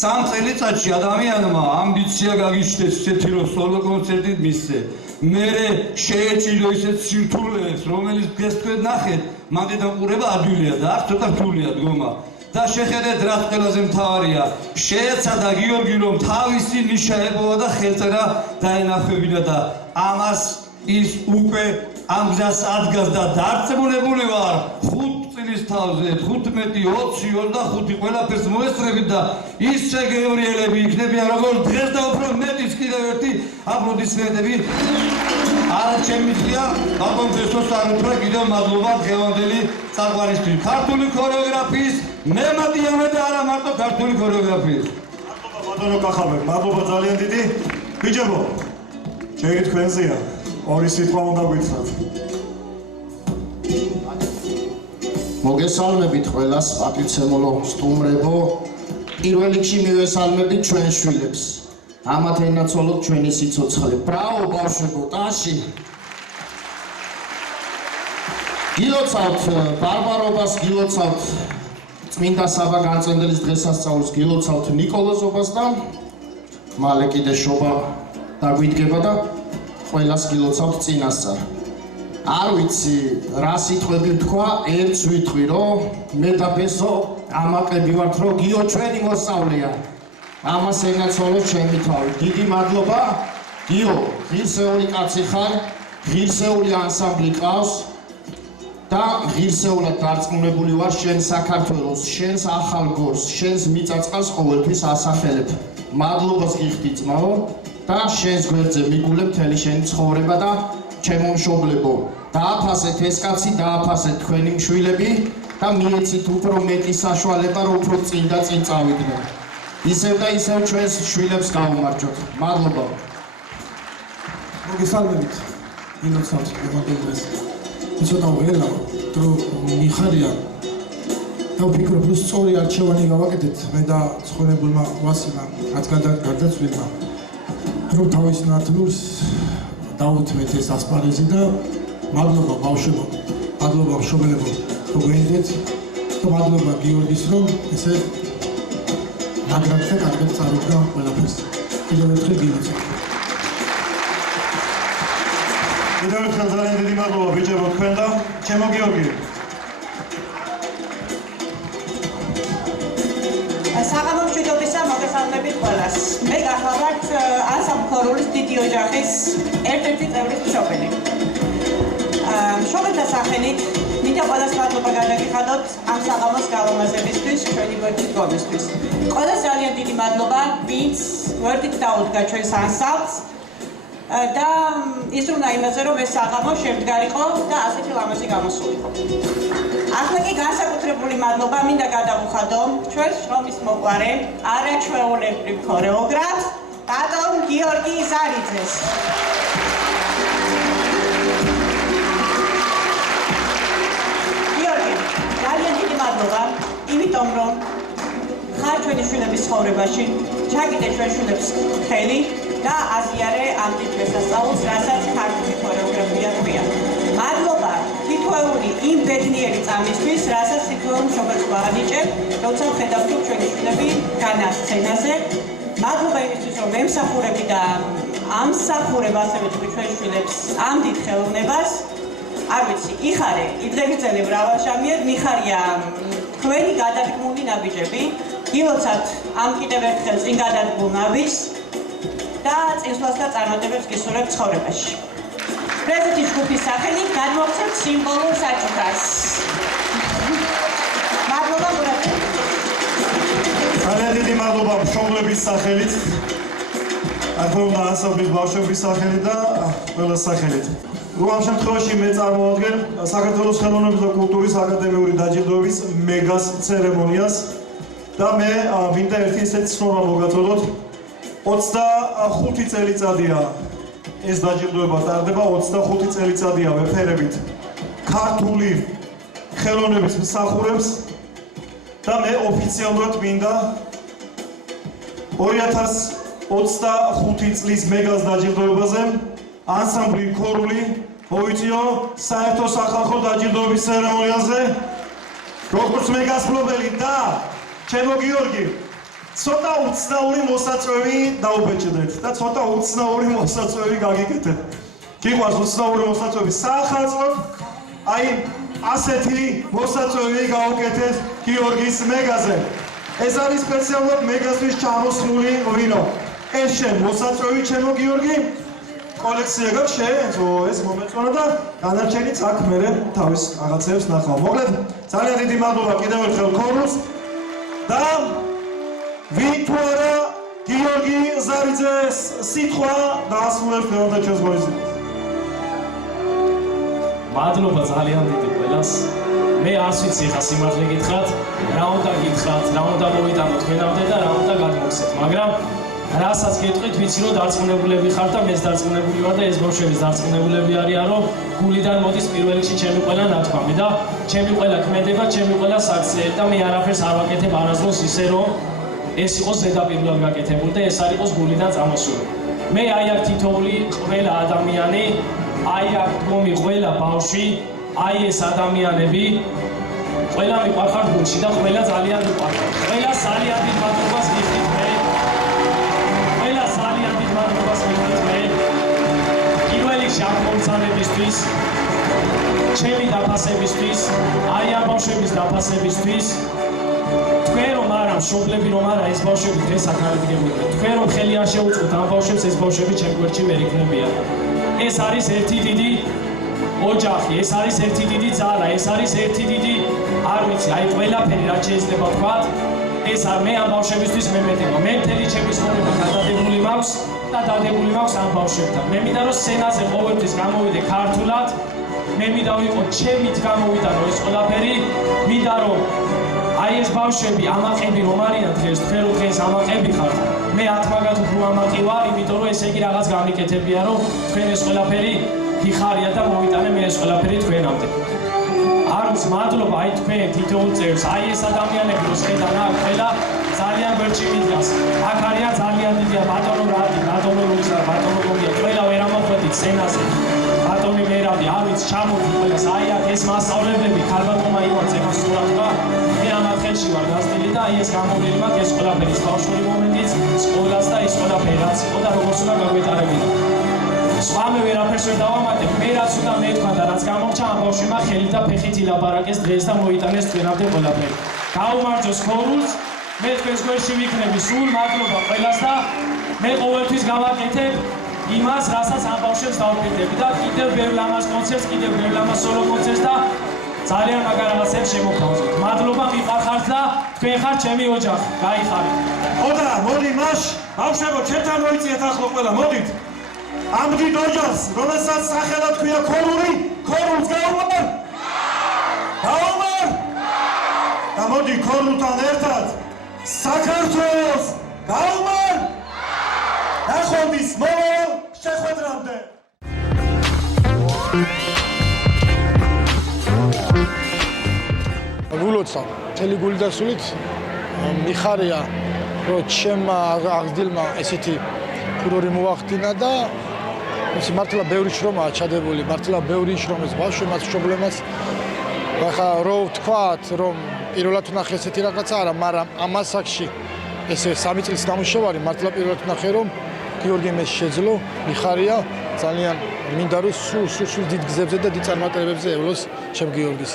სამ წელიწადში ადამიანმა ამბიცია გაგიჩნდეს ისეთი რომ სოლო კონცერტით მისცე მერე შეეჭიდო ისეთ სირთულეებს რომელიც დღეს თქვენ ნახეთ მანდ დაყურება ადვილია და არც ცოტა რთულია დგომა და შეხედეთ რაც ყველაზე მთავარია შეეცადა გიორგი რომ თავისი ნიშა ეპოვა და ხელწერა დაენახებინა და ამას ის უკვე ამ გზას ადგას და დარწმუნებული ვარ 5 წლის თავზე 15, 20, 25 ყველაფერს მოესწრებით და ისე გევრიელები იქნებიან როგორც დღეს და უფრო მეტიც კიდევ ერთი აპლოდისმენტები არა ჩემი ხია ბატონ ბესოს არ უთხრა კიდევ მადლობა დღევანდელი წარყვანისთვის ქართული ქორეოგრაფიის მემატიანე და არა მარტო ქართული ქორეოგრაფიის მადლობა ბატონო კახაბერ მადლობა ძალიან დიდი ბიჭებო ჯერი თქვენზეა ორი სიტყვა უნდა გითხრათ მოგესალმებით ყველას პატივცემულო სტუმრებო პირველ რიგში მივესალმებით ჩვენ შვილებს ამათ ენაცვალოთ ჩვენი სიცოცხლე ბრავო ბავშვებო ტაში გილოცავთ ბარბარობას გილოცავთ წმინდა საბა განწენდელის დღესასწაულს გილოცავთ ნიკოლოზობას და მალე კიდე შობა დაგვიდგება და ყველას გილოცავთ წინასწარ არ ვიცი რა სიტყვები ვთქვა ერთს ვიტყვი რომ მე და ბესო ამაყები ვართ რომ გიო ჩვენი მოსწავლეა ამას ენაცვალოთ ჩემი თავი დიდი მადლობა გიო ღირსეული კაცი ხარ ღირსეული ანსამბლი ყავს და ღირსეულად დარწმუნებული ვარ შენ საქართველოს შენს ახალ გორს შენს მიწაწყალს ყოველთვის ასახელებ მადლობას გიხდი ძმაო და შენს გვერდზე მიგულებ მთელი შენი ცხოვრება და ჩემო მშობლებო დააფასეთ ეს კაცი დააფასეთ თქვენი მშვილები და მიეცით უფრო მეტი საშუალება რომ უფრო წინ და წინ წავიდნენ ისევ და ისევ ჩვენს შვილებს გავუმარჯოთ მადლობა მოგესალმებით გილოცავთ დღევანდელ დღეს ცოტა ველა რომ მიხარია და ვფიქრობ რომ სწორი არჩევანი გავაკეთეთ მე და ცხოვრებულმა ვასილმა რაც გარდაცვლილმა რომ თავის ნათლურს დავუთმეთ ეს ასპარეზი და მადლობა ბავშვებო მადლობა მშობლებო რომ გვენდეთ მადლობა გიორგის რომ ესე აგრეთვე კარგად წარუდგა ყველაფერს. კიდევ ერთხელ გილოცავ. კიდევ ერთხელ ძალიან დიდი მადლობა ბიჭებო თქვენ და ჩემო გიორგი. საღამო მშვიდობისა მოგესალმებით ყველას. მე გახლავართ ანსამბლ ქორულის დიდი ოჯახის ერთ-ერთი წევრის მშობელი. მშობელთა სახელით მინდა ყველას მადლობა გადაგიხადოთ ამ საღამოს გალომაზებისთვის, ჩვენი გვერდით დგომისთვის. ყველას ძალიან დიდი მადლობა, ვინც გვერდით დაუდგა ჩვენს ანსამბლს და იზრუნა იმაზე, რომ ეს საღამო შემდგარიყო და ასეთი ლამაზი გამოსულიყო. ახლა კი განსაკუთრებული მადლობა მინდა გადავუხადო ჩვენს შრომის მოყვარე, არაჩვეულებრივ ქორეოგრაფს, ბატონ გიორგი ზარიძეს. გიორგი, ძალიან დიდი მადლობა, იმიტომ რომ ხარ ჩვენი შვილების ცხოვრებაში, ჩაგიდე ჩვენ შვილებს ხელი და აზიარე ამ დიდ დღესასწაულს, რასაც ქართული ქორეოგრაფია ქვია. მადლობა თითოეული იმ ბედნიერი წამისთვის, რასაც თითოეულ მშობელს გვანიჭებ, როცა ვხედავ თუ ჩვენი შვილები განა სცენაზე. მადლობა იმისთვის, რომ მემსახურები და ამსახურებ ასევე ჩვენ შვილებს ამ დიდ ხელოვნებას. არ ვიცი, იხარე, იდღეგრძელე მრავალშამიერ, მიხარია თქვენი გადადგმული ნაბიჯები. გილოცავთ ამ კიდევ ერთხელ წინ გადადგმულ ნაბიჯს და წინსვლას და წარმატებებს გისურვებ ცხოვრებაში. პრეზიდენტის ჯგუფის სახელით გადმოვცემთ სიმბოლურ საჩუქარს. მადლობა გურაფი. ძალიან დიდი მადლობა მშობლების სახელით. ახლა ანსამბლის ბავშვების სახელით და ყველა სახელით. ამ შემთხვევაში მე წარმოადგენ საქართველოს ხელოვნების და კულტურის აკადემიური დაჯილდოების მეგას ცერემონიას და მე მინდა ერთი ისეთი ცნობა მოგაწოდოთ. 25 წელიწადია ეს დაჯილდოება ტარდება, 25 წელიწადია ვეფერებით ქართული ხელოვნების მსახურებს და მე ოფიციალურად მინდა 2025 წლის მეგას დაჯილდოებაზე ანსამბლი ქორული მოიწვიო საერთო სახალხო დაჯილდოების ცერემონიაზე როგორც მეგას მფლობელი და ჩემო გიორგი ცოტა უცნაური მოსაწვევი დაუბეჭდეთ და ცოტა უცნაური მოსაწვევი გაგიკეთეთ. გიყვარს უცნაური მოსაწვევი საახალწლოდ, აი ასეთი მოსაწვევი გაუკეთეთ გიორგის მეგაზე. ეს არის სპეციალურად მეგასთვის ჩამოსხმული ღვინო. ეს შენ მოსაწვევი ჩემო გიორგი. კოლექცია გაქვს შენ, ეს მომეწონა და დანარჩენიც აქ მერე თავის რაღაცებს ნახავ. მოკლედ, ძალიან დიდი მადლობა კიდევ ერთხელ ქორულს და ვინ თუ არა გიორგი ზარიძეს სიტყვა დაასრულებს დღევანდელ ჩვენს ღონისძიებას. მადლობა ძალიან დიდი ყველას. მე არც ვიცი ხა სიმართლე გითხრათ, რა უნდა გითხრათ, რა უნდა მოვიტანო თქვენამდე და რა უნდა გადმოგცეთ, მაგრამ რასაც გეტყვით, ვიცი რომ დარწმუნებულები ხართ და მეც დარწმუნებული ვარ და ეს ბავშვებიც დარწმუნებულები არიან, რომ გულიდან მოდის პირველ რიგში ჩემი ყველა ნათქვამი და ჩემი ყველა ქმედება, ჩემი ყველა საქციელი და მე არაფერს არ ვაკეთებ არასდროს ისე რომ ეს იყოს ზედაპირულად გაკეთებული და ეს არ იყოს გულიდან წამოსული. მე აი აქ თითოეული ყველა ადამიანი, აი აქ დგომი ყველა ბავშვი, აი ეს ადამიანები ყველა მიყვარხარ გულში და ყველა ძალიან მიყვარხარ. ყველა ძალიან დიდ მადლობას გიხდით მე. ყველა ძალიან დიდ მადლობას გიხდით მე. პირველ რიგში აქ მომცანებისთვის, ჩემი დაფასებისთვის, აი ამ ბავშვების დაფასებისთვის. თქვენ რომ არა, მშობლები რომ არა, ეს ბავშვები დღეს აქ არ იდგებოდნენ. თქვენ რომ ხელი არ შეუწყოთ ამ ბავშვებს, ეს ბავშვები ჩემ გვერდში ვერ იქნებიან. ეს არის ერთი დიდი ოჯახი, ეს არის ერთი დიდი ძალა, ეს არის ერთი დიდი, არ ვიცი, აი ყველაფერი რაც შეიძლება ვთქვათ, ეს მე ამ ბავშვებისთვის მემეტება. მე მთელი ჩემი ცხოვრება გადადებული მაქვს და დადებული მაქვს ამ ბავშვებთან. მე მინდა რომ სცენაზე ყოველთვის გამოვიდე ქართულად, მე მინდა ვიყო ჩემით გამოვიდანო ეს ყველაფერი, მინდა რომ აი ეს ბავშვები ამაყები რომ არიან დღეს, თქვენ რომ დღეს ამაყები ხართ, მე 10 მაგათ უფრო ამაყი ვარ, იმიტომ რომ ესე იგი რაღაც გამიკეთებია, რომ თქვენ ეს ყველაფერი გიხარია და მოვიტანე მე ეს ყველაფერი თქვენამდე. არ ვიცი, მადლობა აი თქვენ თითოეულ წევრს, აი ეს ადამიანები რომ შედან აქ ყველა ძალიან გვერდში მიდგას. აქ არიან ძალიან დიდია ბატონო რადი, ბატონო ლუცა, ბატონო გოგია, ყველა ვერ ამოხვედით სცენაზე. ბატონი მერაბი, არ ვიცი, ჩამოვიდეთ ყველას, აი აქ ეს მასწავლებლები, ქალბატონმა ივანს ეხა სურათმა ხელში ვარ გასწრილი და აი ეს გამოვლილი მაქვს ეს ყველაფერი ბავშვური მომენტიც, სკოლაც და ის ყველაფერი რაც იყო და როგორც უნდა გაგვეტარებინა. Swame ვერაფერს ვერ დავამატებ, მე რაც უნდა მეთქვა და რაც გამორჩა ამ ბავშვმა ხელი და ფეხით ილაპარაკეს დღეს და მოიტანეს თქვენამდე ყველაფერი. გაუმარჯოს ქორულს, მე თქვენს გვერდში ვიქნები, სულ მადლობა ყველას და მე ყოველთვის გავაკეთებ იმას, რასაც ამ ბავშვებს დავფიქრები და კიდევ ბევრ ლამაზ კონცერტს, კიდევ ბევრ ლამაზ სოლო კონცერტს და ძალიან მაგარ რაღაცებს შემოგთავაზოთ. მადლობა მიყარხართ და თქვენ ხართ ჩემი ოჯახი. გაიხარეთ. ხოდა, მოდი მაშ, ბავშვებო, ჩემთან მოიწიეთ ახლა ყველა, მოდით. ამ დიდ ოჯახს, რომელსაც სახელად ქვია ქორული, ქორულს გაუმარ! გაუმარ! და მოდი ქორულთან ერთად საქართველოს გაუმარ! ნახვამდის მომავალ შეხვედრამდე! ვილოცავ მთელი გული და სულით მიხარია რომ ჩემმა აღზრდილმა ესეთი ფურორი მოახდინა და ისე მართლა ბევრი შრომაა ჩადებული, მართლა ბევრი შრომის ბავშვებმაც პრობლემას ახლა რო ვთქვათ რომ პირველად ვნახე ესეთი რაღაცა არა, მაგრამ ამ ასაკში ესე 3 წლის დამუშავარი მართლა პირველად ვნახე რომ გიორგიმ ეს შეძლო, მიხარია ძალიან მინდა რომ სულ დიდ გზებზე და დიდ წარმატებებზე ევლოს ჩემ გიორგის.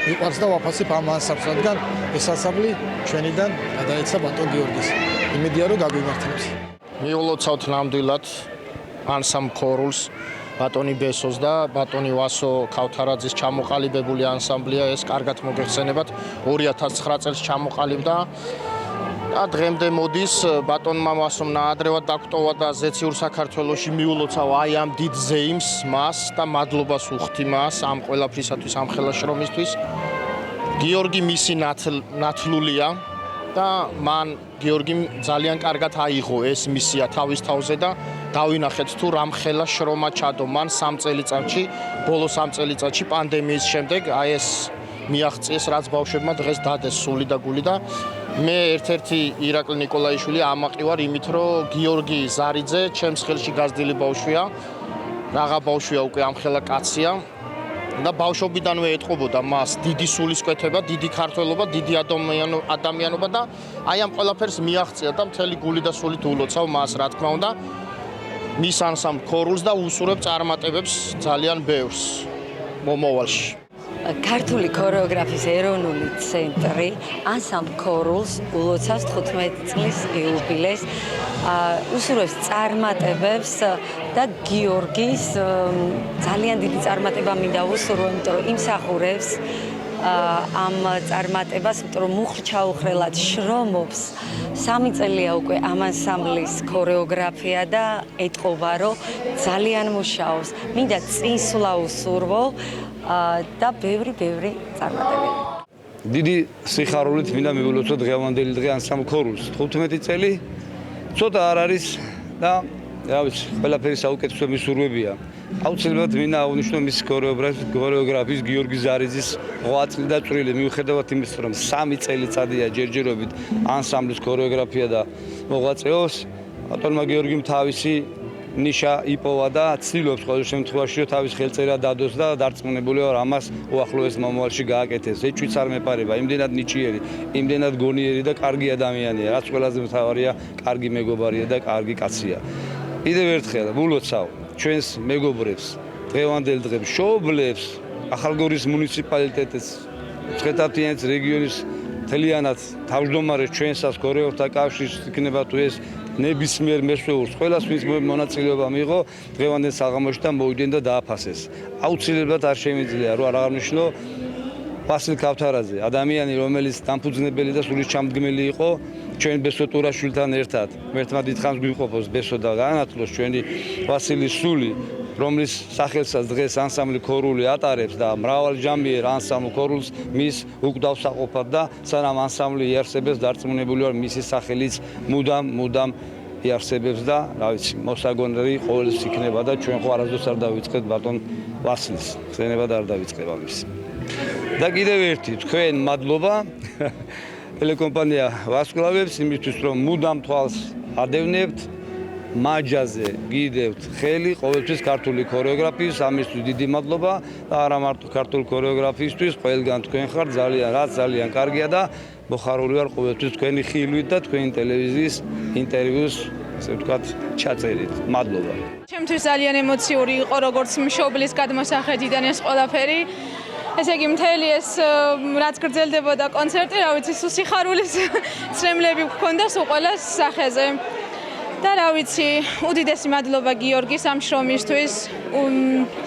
მიყვარს და ვაფასებ ამ ანსამბლს, რადგან ეს ანსამბლი ჩვენიდან გადაეცა ბატონ გიორგის. იმედია რომ გაგვიმართლებს. მიულოცავთ ნამდვილად ანსამბლ ქორულს, ბატონი ბესოს და ბატონი ვასო ქავთარაძის ჩამოყალიბებული ანსამბლია ეს, კარგად მოგეხსენებათ, 2009 წელს ჩამოყალიბდა და დღემდე მოდის ბატონმა ვასომ ნაადრევად დაგტოვა და ზეციურ საქართველოში მიულოცავ აი ამ დიდ ზეიმს მას და მადლობას უხდი მას ამ ყველაფრისათვის, ამ ხელაშრომისთვის. გიორგი მისი ნათლულია და მან გიორგიმ ძალიან კარგად აიღო ეს მისია თავის თავზე და დავინახეთ თუ რამ ხელაშრომა ჩადო მან 3 წელიწადში, ბოლო 3 წელიწადში პანდემიის შემდეგ აი ეს მიაღწიეს, რაც ბავშვებმა დღეს დადეს სული და გული და მე ერთ-ერთი ირაკლი ნიკოლაიშვილი ამაყი ვარ იმით, რომ გიორგი ზარიძე ჩემს ხელში გაზრდილი ბავშვია, რაღა ბავშვია უკვე ამხელა კაცია და ბავშვობიდანვე ეტყობოდა მას დიდი სულისკვეთება, დიდი ქართველობა, დიდი ადამიანობა და აი ამ ყველაფერს მიაღწია და მთელი გული და სულით ულოცავ მას, რა თქმა უნდა, მის ანსამბლ ქორულს და უსურვებ წარმატებებს ძალიან ბევრს მომავალში. ქართული ქორეოგრაფიის ეროვნული ცენტრი ანსამბლ ქორულს ულოცავს 15 წლის იუბილეს, უსურვებს წარმატებებს და გიორგის ძალიან დიდი წარმატება მინდა უსურვო, იმიტომ რომ იმსახურებს ამ წარმატებას, იმიტომ რომ მუხრჩაუხრელად შრომობს 3 წელია უკვე ამ ანსამბლის ქორეოგრაფია და ეტყობა რომ ძალიან მუშაობს. მინდა წინსვლა უსურვო და ბევრი წარმატებები. დიდი სიხარულით მინდა მივულოცო დღევანდელი დღე ანსამბლ ქორულს. 15 წელი ცოტა არ არის და რა ვიცი, ყველაფერი საუკეთესო მისურვებია. აუცილებლად მინდა აღნიშნო მის ქორეოგრაფიის გიორგი ზარიძის 8 წელი და წვრილი, მიუხედავად იმის, რომ 3 წელიწადია ჯერჯერობით ანსამბლის ქორეოგრაფია და მოღვაწეობს, ბატონმა გიორგიმ თავისი ნიშა იპოვა და ცდილობს ყოველ შემთხვევაში რომ თავის ხელწერა დადოს და დარწმუნებული ვარ ამას უახლოეს მომავალში გააკეთებს. ეჭვიც არ მეპარება, იმდენად ნიჭიერი, იმდენად გონიერი და კარგი ადამიანია, რაც ყველაზე მთავარია, კარგი მეგობარია და კარგი კაცია. კიდევ ერთხელ ულოცავ ჩვენს მეგობრებს, დღევანდელ დღეს მშობლებს, ახალგორის მუნიციპალიტეტის, მცხეთა-თიანეთის რეგიონის მთლიანად თავმჯდომარეს ჩვენსას ქორეორთა კავშირს იქნება თუ ეს ნებისმიერ მესვეულს, ყველას ვინც მონაწილეობა მიიღო დღევანდელ საღამოში და მოვიდნენ და დააფასეს. აუცილებლად არ შემიძლია რომ არ აღნიშნო ვასილ ქავთარაძე, ადამიანი რომელიც დამფუძნებელი და სულისჩამდგმელი იყო ჩვენ ბესო ტურაშვილთან ერთად. მერთმა დიდხანს გვიყოფოს ბესო და განათლოს ჩვენი ვასილის სული, რომლის სახელსაც დღეს ანსამბლი ქორული ატარებს და მრავალჟამიერ ანსამბლ ქორულს მის უკვდავსაყოფად და სანამ ანსამბლი იარსებებს დარწმუნებული ვარ მისი სახელიც მუდამ იარსებებს და რა ვიცი, მოსაგონერი ყოველთვის იქნება და ჩვენ ხო არასდროს არ დავიწყეთ ბატონ ვასილს, ხსენებად არ დავიწყება მის. და კიდევ ერთი თქვენ მადლობა ტელეკომპანია ვასკლავებს იმისთვის რომ მუდამ თვალს ადევნებთ მაჯაზე გიდევთ ხელი ყოველთვის ქართული ქორეოგრაფიის, ამისთვის დიდი მადლობა და არა მარტო ქართული ქორეოგრაფიისთვის, ყველგან თქვენ ხართ ძალიან კარგია და მოხარული ვარ ყოველთვის თქვენი ხილვით და თქვენი ტელევიზიის ინტერვიუს, ასე ვთქვათ, ჩაწერით. მადლობა. ჩემთვის ძალიან ემოციური იყო როგორც მშობლის გადმოსახედიდან ეს ყველაფერი. ესე იგი მთელი ეს რაც გრძელდებოდა კონცერტი, რა ვიცი, სულ სიხარულის ცრემლები გქონდა სულ ყველას სახეზე. და რა ვიცი, უდიდესი მადლობა გიორგის ამ შრომისთვის,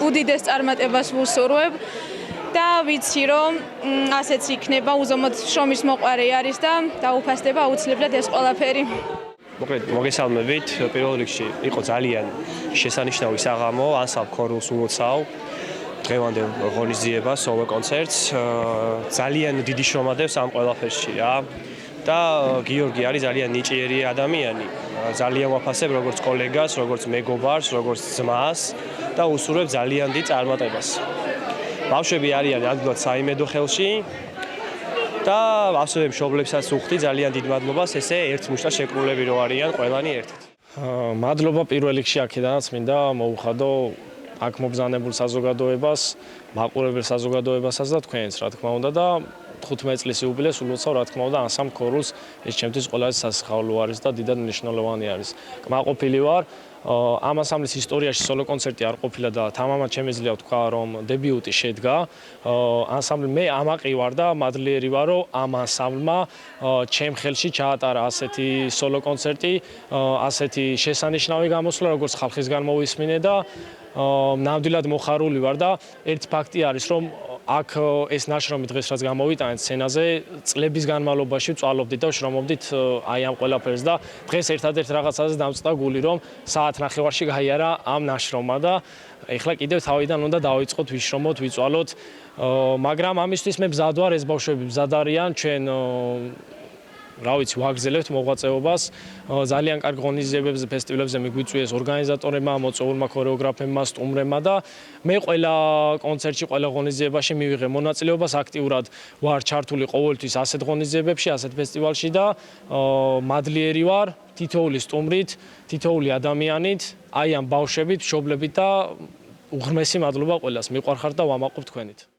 უდიდეს წარმატებას ვუსურვებ და ვიცი რომ ასეც იქნება, უზომოდ შრომის მოყვარე არის და დაუფასდება აუცილებლად ეს ყველაფერი. მოკლედ მოგესალმებით, პირველ რიგში იყო ძალიან შესანიშნავი საღამო, ანსამბლ ქორულს ულოცავ დღევანდელ ღონისძიებას, სოლო კონცერტს, ძალიან დიდი შრომა დევს ამ ყველაფერში რა. და გიორგი არის ძალიან ნიჭიერი ადამიანი. ძალიან ვაფასებ როგორც კოლეგას, როგორც მეგობარს, როგორც ძმას და უსურვებ ძალიან დიდ წარმატებას. ბავშვები არიან ადგილად საიმედო ხელში და ასევე მშობლებსაც უხდი ძალიან დიდ მადლობას, ესე ერთ მუშტად შეკრულები რო არიან ყველანი ერთად. მადლობა პირველ რიგში აქედანაც მინდა მოუხადო აქ მობზანებულ საზოგადოებას, მაყურებელ საზოგადოებასაც და თქვენს რა თქმა უნდა და 15 წლის იუბილეს ულოცავ რა თქმა უნდა ანსამბლ ქორულს, ეს ჩემთვის ყველაზე სასიხაულო არის და დიდად მნიშვნელოვანი არის. კმაყოფილი ვარ ამ ანსამბლის ისტორიაში სოლო კონცერტი არ ყოფილა და თამამად შემეძლია ვთქვა რომ დებიუტი შედგა. ანსამბლი მე ამაყი ვარ და მადლიერი ვარ რომ ამ ანსამბლმა ჩემ ხელში ჩაატარა ასეთი სოლო კონცერტი, ასეთი შესანიშნავი გამოსვლა როგორც ხალხისგან მოვისმინე და ნამდვილად მოხარული ვარ და ერთ ფაქტი არის რომ აქ ეს ნაშრომი დღეს რაც გამოვიტანეთ სცენაზე წლების განმავლობაში ვწვალობდით და ვშრომობდით აი ამ ყველაფერს და დღეს ერთადერთ რაღაცაზე დამწყდა გული რომ საათნახევარში გაიარა ამ ნაშრომმა და ეხლა კიდევ თავიდან უნდა დავიწყოთ ვიშრომოთ, ვიწვალოთ, მაგრამ ამისთვის მე მზად ვარ, ეს ბავშვები მზად არიან, ჩვენ რა ვიცი, ვაგრძელებთ მოღვაწეობას, ძალიან კარგ ღონისძიებებზე, ფესტივალებზე მიგვიწვიეს ორგანიზატორებმა, მოწვეულმა ქორეოგრაფებმა, სტუმრებმა და მე ყველა კონცერტში, ყველა ღონისძიებაში მივიღე მონაწილეობას, აქტიურად ვარ ჩართული ყოველთვის ასეთ ღონისძიებებში, ასეთ ფესტივალში და მადლიერი ვარ თითოეული სტუმრით, თითოეული ადამიანით, აი ამ ბავშვებით, მშობლებით და უღრმესი მადლობა ყველას. მიყვარხართ და ვამაყობ თქვენით.